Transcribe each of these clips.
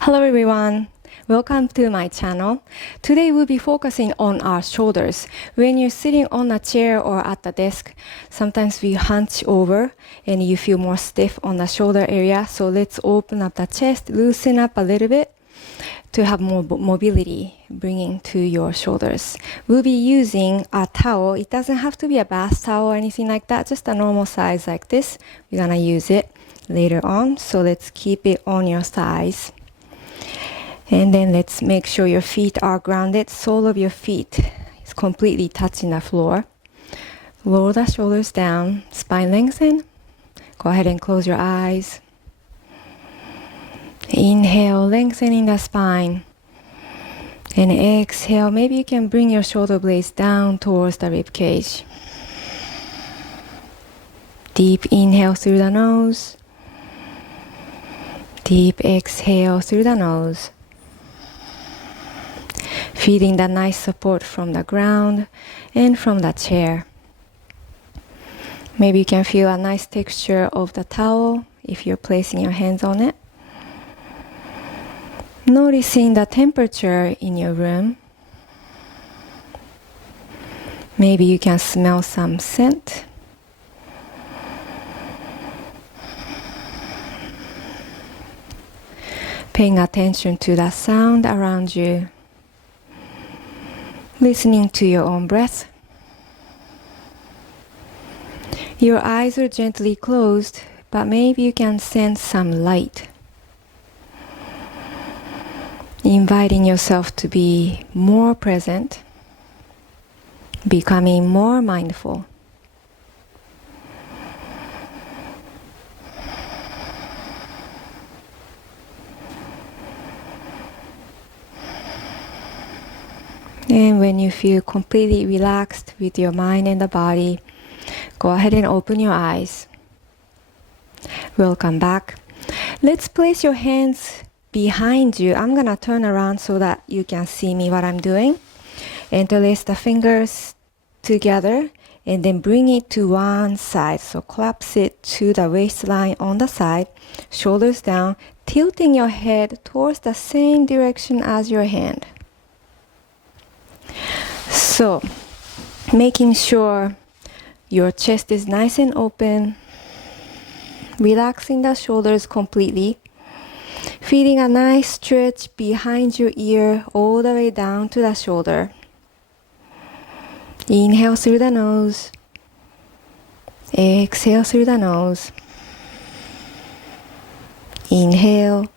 Hello everyone, welcome to my channel. Today we'll be focusing on our shoulders. When you're sitting on a chair or at the desk, sometimes we hunch over and you feel more stiff on the shoulder area. So let's open up the chest, loosen up a little bit to have more mobility bringing to your shoulders. We'll be using a towel. It doesn't have to be a bath towel or anything like that, just a normal size like this. We're gonna use it later on, so let's keep it on your thighs. And then let's make sure your feet are grounded. Sole of your feet is completely touching the floor. Lower the shoulders down, spine lengthen. Go ahead and close your eyes. Inhale, lengthening the spine. And exhale, maybe you can bring your shoulder blades down towards the rib cage. Deep inhale through the nose. Deep exhale through the nose. Feeling the nice support from the ground and from the chair. Maybe you can feel a nice texture of the towel if you're placing your hands on it. Noticing the temperature in your room. Maybe you can smell some scent. Paying attention to the sound around you. Listening to your own breath. Your eyes are gently closed, but maybe you can sense some light. Inviting yourself to be more present, becoming more mindful. And when you feel completely relaxed with your mind and the body, go ahead and open your eyes. Welcome back. Let's place your hands behind you. I'm gonna turn around so that you can see me what I'm doing. Interlace the fingers together and then bring it to one side. So collapse it to the waistline on the side, shoulders down, tilting your head towards the same direction as your hand. So, making sure your chest is nice and open, relaxing the shoulders completely, feeling a nice stretch behind your ear all the way down to the shoulder. Inhale through the nose, exhale through the nose. Inhale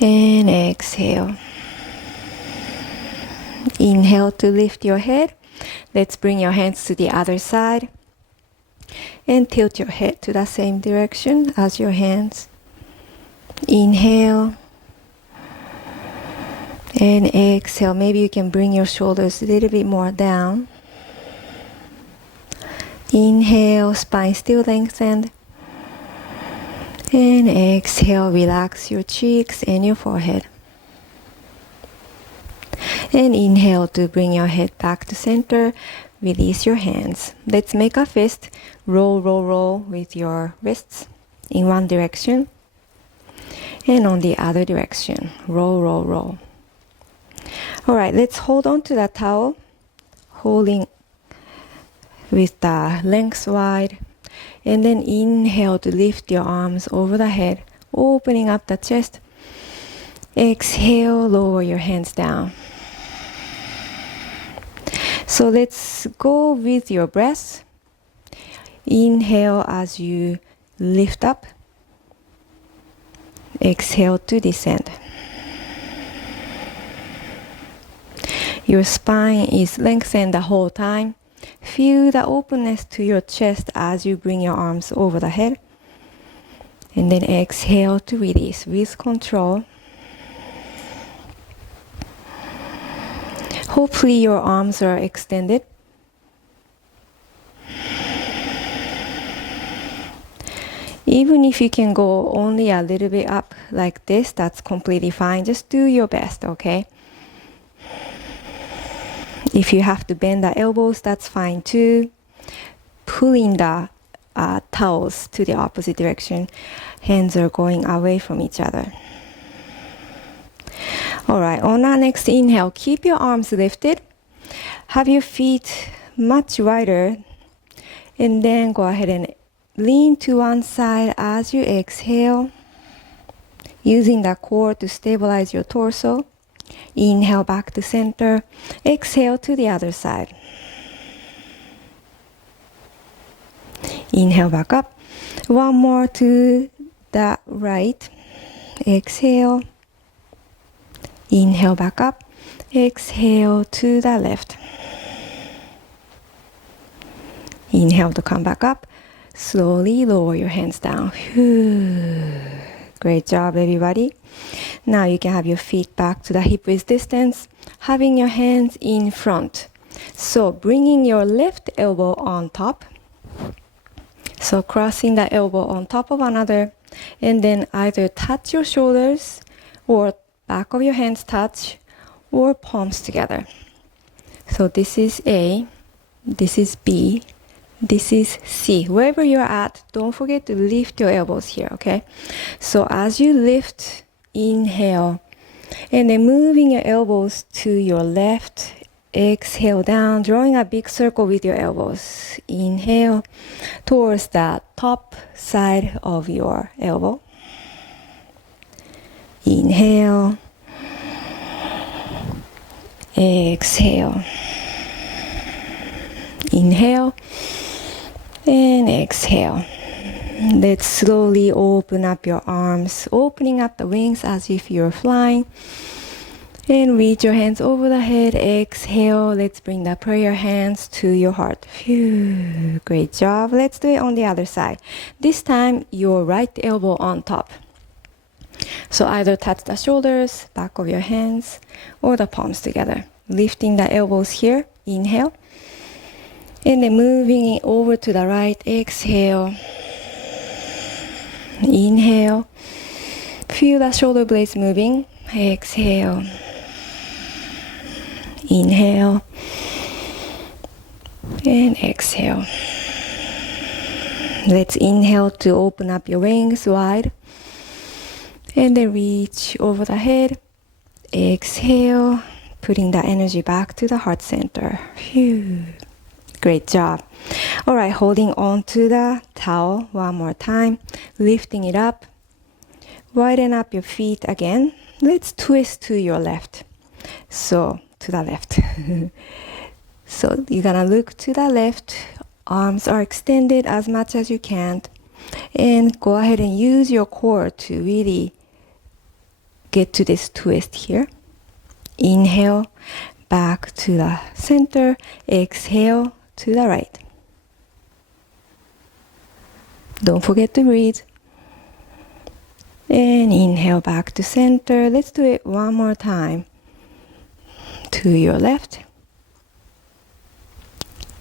and exhale. Inhale to lift your head. Let's bring your hands to the other side and tilt your head to the same direction as your hands. Inhale and exhale. Maybe you can bring your shoulders a little bit more down. Inhale, spine still lengthened. And exhale, relax your cheeks and your forehead. And inhale to bring your head back to center. Release your hands. Let's make a fist. Roll, roll, roll with your wrists in one direction and on the other direction. Roll, roll, roll. All right, let's hold on to that towel, holding with the lengths wide. And then inhale to lift your arms over the head, opening up the chest. Exhale, lower your hands down. So let's go with your breath. Inhale as you lift up. Exhale to descend. Your spine is lengthened the whole time. Feel the openness to your chest as you bring your arms over the head. And then exhale to release with control. Hopefully your arms are extended. Even if you can go only a little bit up like this, that's completely fine. Just do your best, okay? If you have to bend the elbows, that's fine too. Pulling the towels to the opposite direction. Hands are going away from each other. Alright, on our next inhale, keep your arms lifted. Have your feet much wider. And then go ahead and lean to one side as you exhale, using the core to stabilize your torso. Inhale back to center. Exhale to the other side. Inhale back up. One more to the right. Exhale. Inhale back up. Exhale to the left. Inhale to come back up. Slowly lower your hands down. Great job, everybody. Now you can have your feet back to the hip width distance, having your hands in front. So bringing your left elbow on top. So crossing the elbow on top of another, and then either touch your shoulders or back of your hands touch or palms together. So this is A, this is B, this is C. Wherever you're at, don't forget to lift your elbows here, okay? So as you lift, inhale, and then moving your elbows to your left, exhale down, drawing a big circle with your elbows. Inhale towards the top side of your elbow. Inhale. Exhale. Inhale. And exhale. Let's slowly open up your arms, opening up the wings as if you're flying. And reach your hands over the head. Exhale. Let's bring the prayer hands to your heart. Phew. Great job. Let's do it on the other side. This time, your right elbow on top. So either touch the shoulders, back of your hands, or the palms together. Lifting the elbows here. Inhale. And then moving it over to the right. Exhale. Inhale. Feel the shoulder blades moving. Exhale. Inhale. And exhale. Let's inhale to open up your wings wide. And then reach over the head. Exhale. Putting the energy back to the heart center. Phew. Great job. All right, holding on to the towel one more time. Lifting it up. Widen up your feet again. Let's twist to your left. So, to the left. So, you're gonna look to the left. Arms are extended as much as you can. And go ahead and use your core to really get to this twist here. Inhale, back to the center. Exhale to the right. Don't forget to breathe. And inhale back to center. Let's do it one more time. To your left.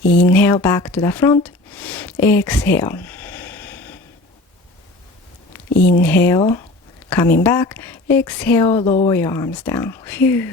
Inhale back to the front. Exhale. Inhale, coming back. Exhale, lower your arms down. Phew.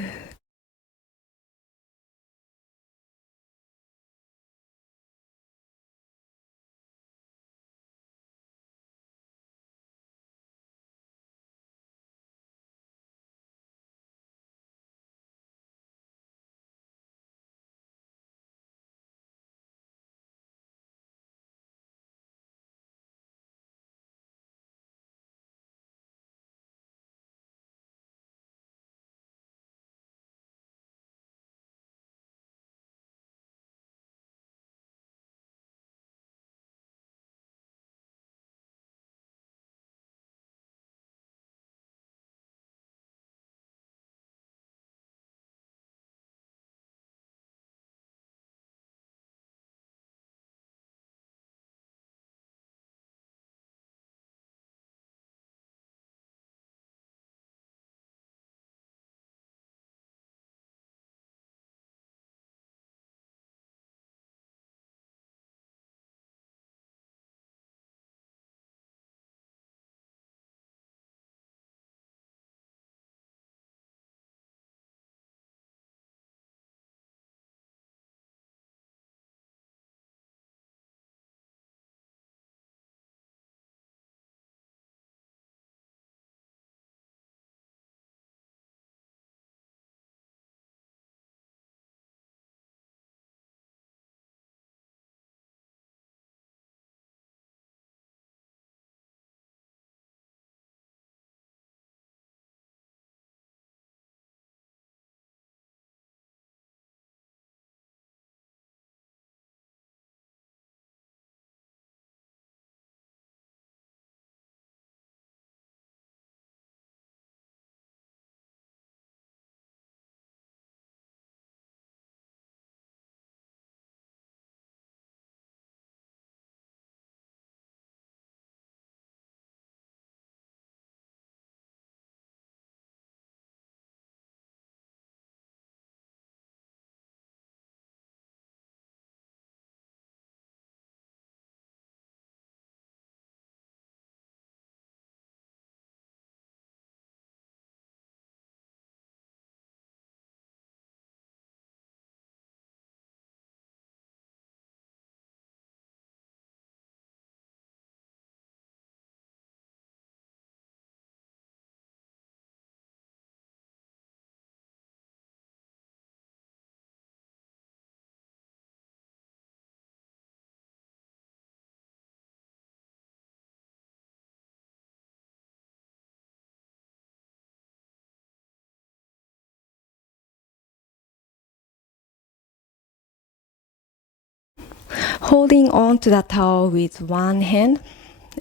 Holding on to the towel with one hand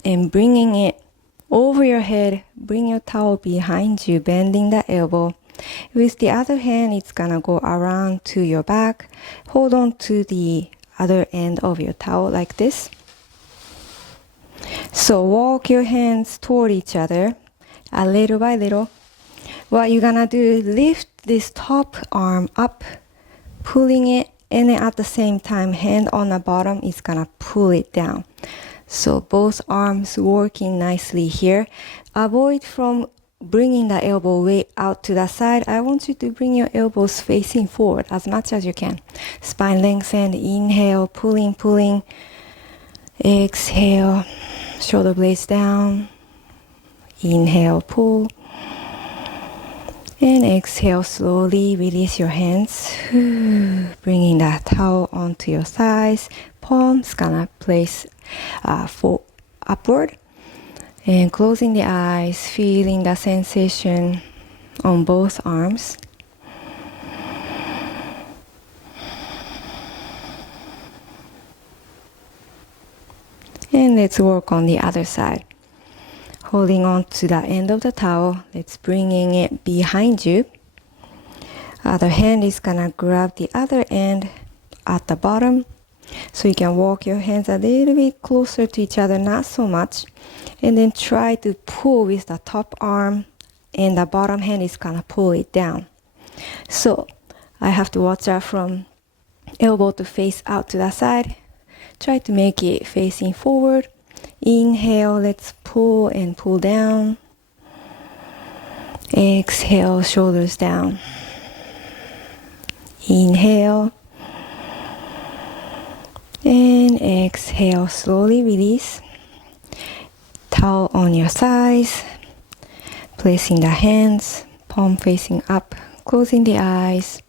and bringing it over your head. Bring your towel behind you, bending the elbow. With the other hand, it's gonna go around to your back. Hold on to the other end of your towel like this. So walk your hands toward each other, a little by little. What you're gonna do, lift this top arm up, pulling it, and then at the same time, hand on the bottom is gonna pull it down. So both arms working nicely here. Avoid from bringing the elbow way out to the side. I want you to bring your elbows facing forward as much as you can. Spine lengthen, inhale, pulling, pulling. Exhale, shoulder blades down. Inhale, pull. And exhale, slowly release your hands. Bringing that towel onto your thighs. Palms gonna place upward. And closing the eyes, feeling the sensation on both arms. And let's work on the other side. Holding on to the end of the towel, let's bringing it behind you. Other hand is gonna grab the other end at the bottom. So you can walk your hands a little bit closer to each other, not so much. And then try to pull with the top arm and the bottom hand is gonna pull it down. So I have to watch out from elbow to face out to the side. Try to make it facing forward. Inhale, let's pull and pull down. Exhale, shoulders down. Inhale. And exhale, slowly release. Towel on your thighs. Placing the hands, palm facing up, closing the eyes.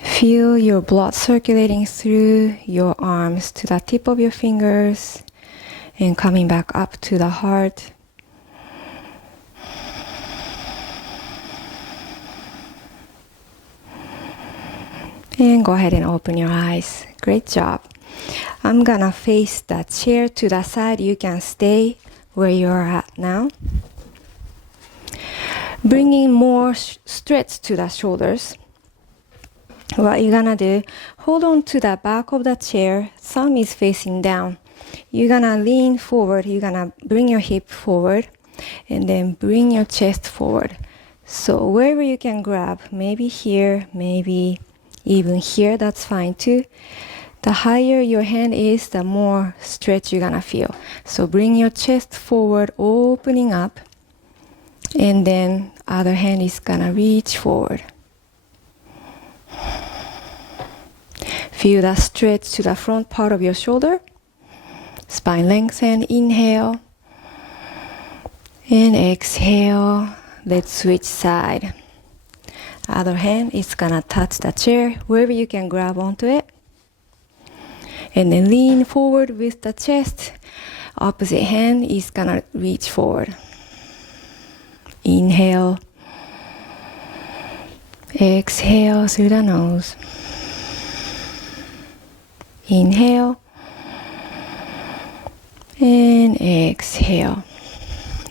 Feel your blood circulating through your arms to the tip of your fingers and coming back up to the heart. And go ahead and open your eyes. Great job. I'm gonna face the chair to the side. You can stay where you're at now. Bringing more stretch to the shoulders. What you're gonna do, hold on to the back of the chair, thumb is facing down. You're gonna lean forward, you're gonna bring your hip forward, and then bring your chest forward. So wherever you can grab, maybe here, maybe even here, that's fine too. The higher your hand is, the more stretch you're gonna feel. So bring your chest forward, opening up, and then other hand is gonna reach forward. Feel the stretch to the front part of your shoulder. Spine lengthen, inhale. And exhale. Let's switch side. Other hand is gonna touch the chair, wherever you can grab onto it. And then lean forward with the chest. Opposite hand is gonna reach forward. Inhale. Exhale through the nose. Inhale. And exhale.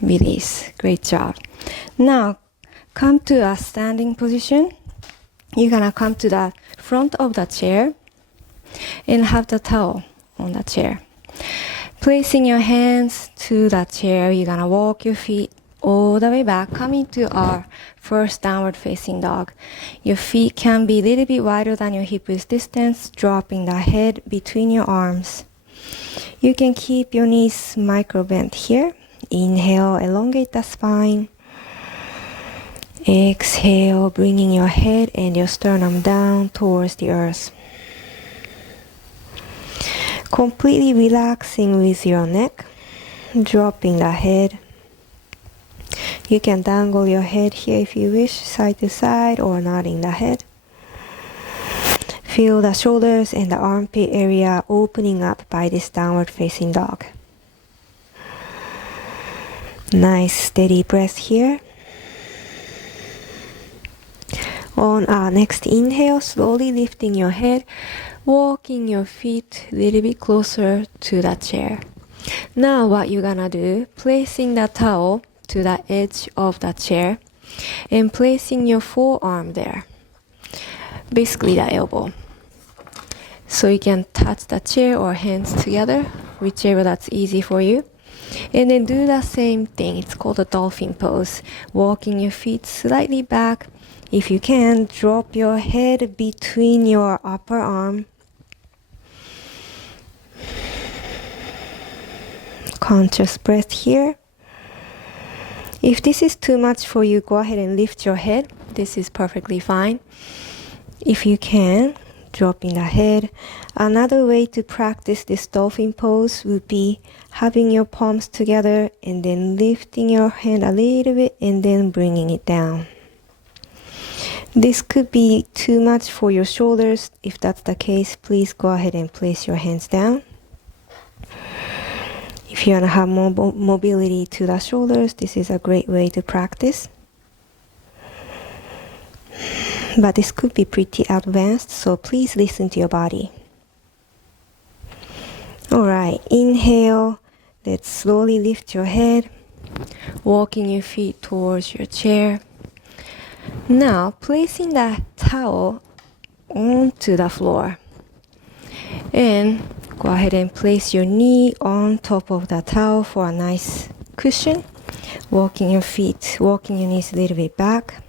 Release. Great job. Now, come to a standing position. You're gonna come to the front of the chair and have the towel on the chair. Placing your hands to the chair, you're gonna walk your feet all the way back, coming to our first downward facing dog. Your feet can be a little bit wider than your hip width distance, dropping the head between your arms. You can keep your knees micro bent here. Inhale, elongate the spine. Exhale, bringing your head and your sternum down towards the earth. Completely relaxing with your neck, dropping the head. You can dangle your head here if you wish, side to side, or nodding the head. Feel the shoulders and the armpit area opening up by this downward facing dog. Nice steady breath here. On our next inhale, slowly lifting your head, walking your feet a little bit closer to the chair. Now what you're gonna do, placing the towel to the edge of the chair and placing your forearm there, basically the elbow. So you can touch the chair or hands together, whichever that's easy for you. And then do the same thing. It's called a dolphin pose. Walking your feet slightly back. If you can, drop your head between your upper arm. Conscious breath here. If this is too much for you, go ahead and lift your head. This is perfectly fine. If you can, dropping the head. Another way to practice this dolphin pose would be having your palms together and then lifting your hand a little bit and then bringing it down. This could be too much for your shoulders. If that's the case, please go ahead and place your hands down. If you want to have more mobility to the shoulders, this is a great way to practice. But this could be pretty advanced, so please listen to your body. Alright, inhale. Let's slowly lift your head, walking your feet towards your chair. Now, placing the towel onto the floor. And go ahead and place your knee on top of the towel for a nice cushion. Walking your knees a little bit back.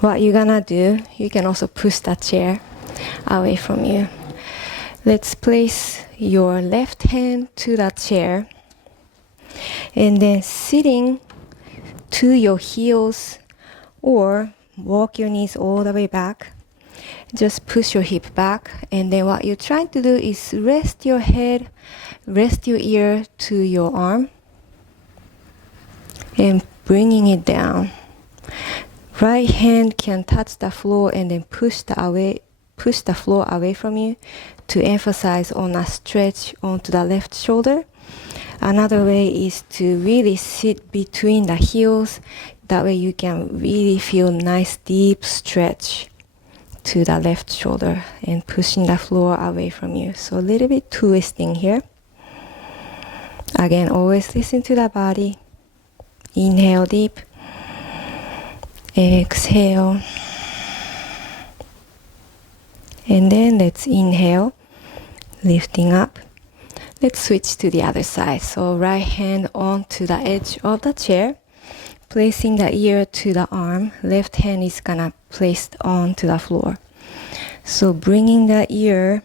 What you're gonna do, you can also push the chair away from you. Let's place your left hand to the chair and then sitting to your heels or walk your knees all the way back. Just push your hip back, and then what you're trying to do is rest your head, rest your ear to your arm and bringing it down. Right hand can touch the floor and then push the floor away from you to emphasize on a stretch onto the left shoulder. Another way is to really sit between the heels. That way you can really feel nice deep stretch to the left shoulder and pushing the floor away from you. So a little bit twisting here. Again, always listen to the body. Inhale deep. Exhale. And then let's inhale, lifting up. Let's switch to the other side. So right hand onto the edge of the chair, placing the ear to the arm. Left hand is gonna place onto the floor. So bringing the ear,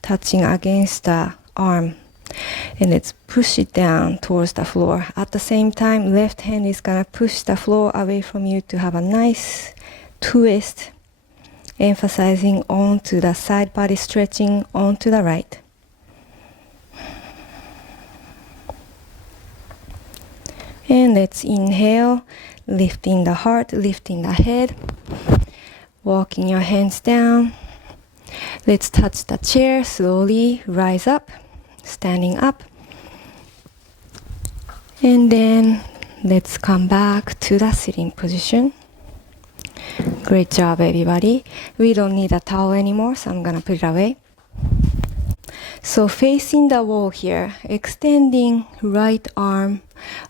touching against the arm, and let's push it down towards the floor. At the same time, left hand is gonna push the floor away from you to have a nice twist, emphasizing onto the side body stretching onto the right. And let's inhale, lifting the heart, lifting the head, walking your hands down. Let's touch the chair, slowly rise up, standing up. And then let's come back to the sitting position. Great job, everybody. We don't need a towel anymore, so I'm gonna put it away. So facing the wall here, extending right arm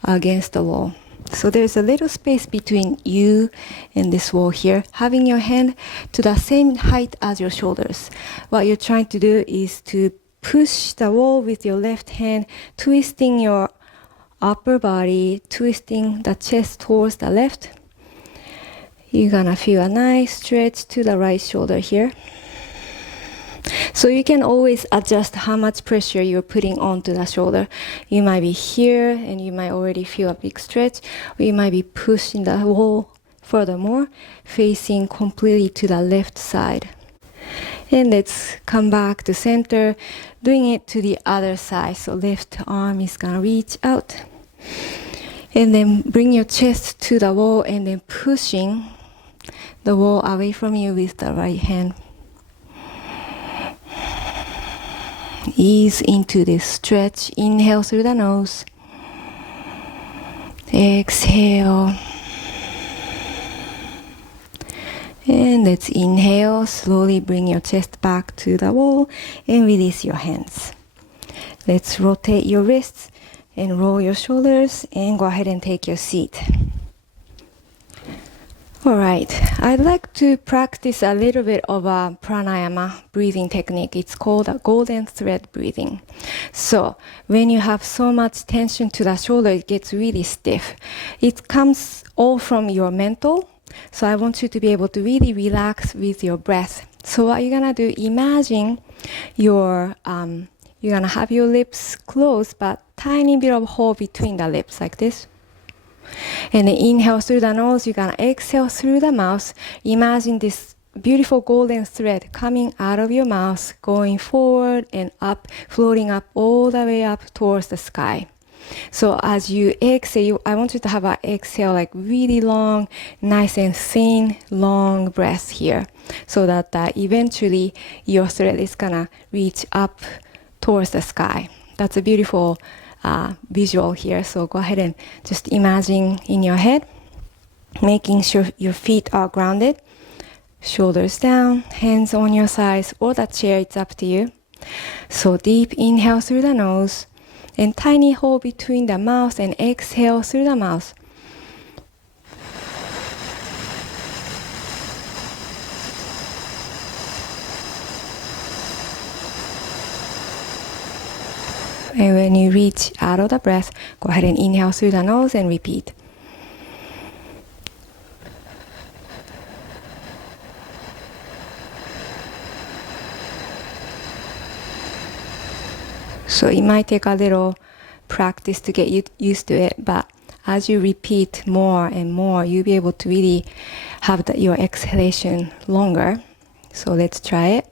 against the wall. So there's a little space between you and this wall here. Having your hand to the same height as your shoulders. What you're trying to do is to push the wall with your left hand, twisting your upper body, twisting the chest towards the left. You're gonna feel a nice stretch to the right shoulder here. So you can always adjust how much pressure you're putting onto the shoulder. You might be here and you might already feel a big stretch, or you might be pushing the wall furthermore, facing completely to the left side. And let's come back to center, doing it to the other side. So left arm is gonna reach out. And then bring your chest to the wall and then pushing the wall away from you with the right hand. Ease into this stretch. Inhale through the nose. Exhale. And let's inhale, slowly bring your chest back to the wall and release your hands. Let's rotate your wrists and roll your shoulders and go ahead and take your seat. Alright, I'd like to practice a little bit of a pranayama breathing technique. It's called a golden thread breathing. So, when you have so much tension to the shoulder, it gets really stiff. It comes all from your mental. So I want you to be able to really relax with your breath. So what you're gonna do, imagine you're gonna have your lips closed, but tiny bit of hole between the lips, like this. And then inhale through the nose, you're gonna exhale through the mouth. Imagine this beautiful golden thread coming out of your mouth, going forward and up, floating up all the way up towards the sky. So as you exhale, I want you to have an exhale like really long, nice and thin, long breath here. So that eventually your thread is gonna reach up towards the sky. That's a beautiful visual here. So go ahead and just imagine in your head, making sure your feet are grounded, shoulders down, hands on your sides or the chair, it's up to you. So deep inhale through the nose and tiny hole between the mouth and exhale through the mouth. And when you reach out of the breath, go ahead and inhale through the nose and repeat. So it might take a little practice to get used to it, but as you repeat more and more, you'll be able to really have your exhalation longer. So let's try it.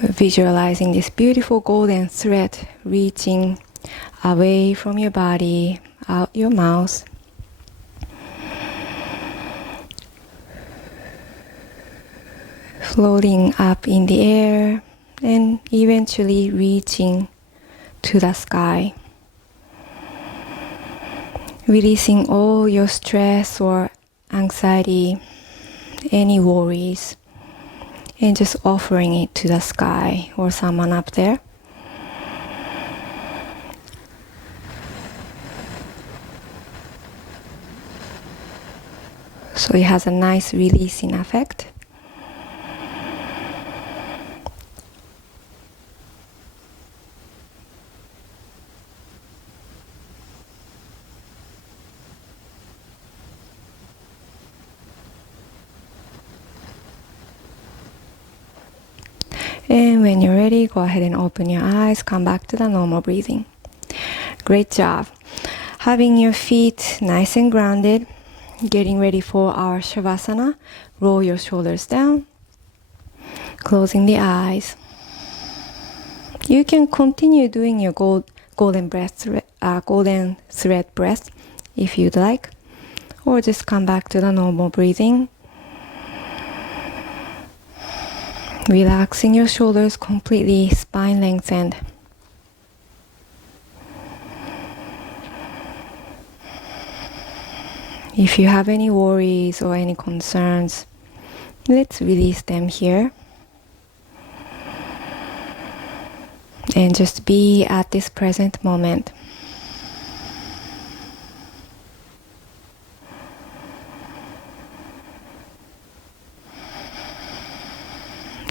Visualizing this beautiful golden thread reaching away from your body, out your mouth. Floating up in the air and eventually reaching to the sky. Releasing all your stress or anxiety, any worries, and just offering it to the sky or someone up there. So it has a nice releasing effect. And when you're ready, go ahead and open your eyes, come back to the normal breathing. Great job. Having your feet nice and grounded, getting ready for our Shavasana. Roll your shoulders down, closing the eyes. You can continue doing your golden thread breath if you'd like, or just come back to the normal breathing. Relaxing your shoulders completely, spine lengthened. If you have any worries or any concerns, let's release them here. And just be at this present moment.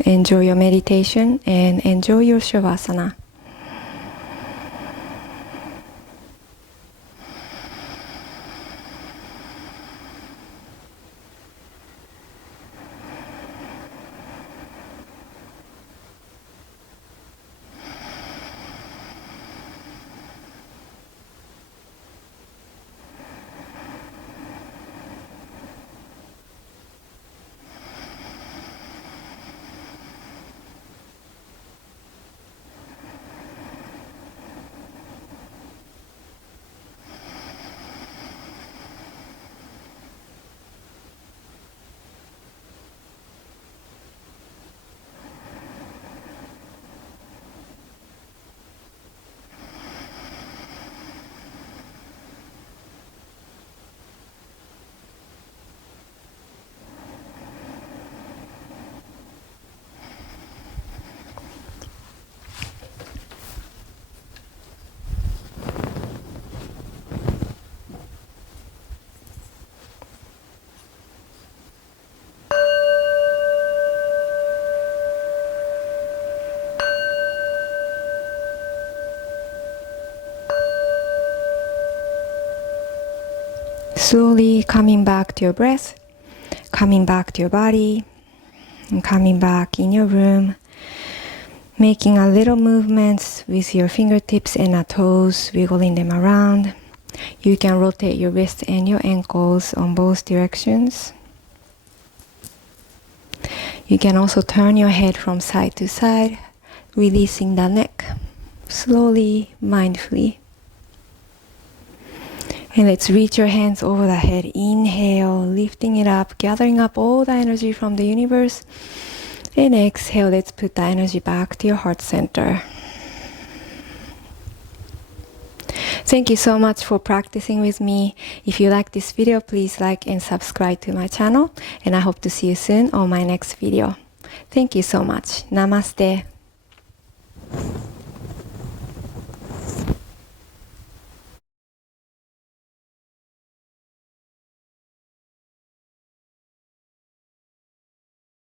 Enjoy your meditation and enjoy your Shavasana. Slowly coming back to your breath, coming back to your body, and coming back in your room, making a little movements with your fingertips and toes, wiggling them around. You can rotate your wrists and your ankles on both directions. You can also turn your head from side to side, releasing the neck, slowly, mindfully. And let's reach your hands over the head. Inhale, lifting it up, gathering up all the energy from the universe. And exhale, let's put the energy back to your heart center. Thank you so much for practicing with me. If you like this video, please like and subscribe to my channel. And I hope to see you soon on my next video. Thank you so much. Namaste.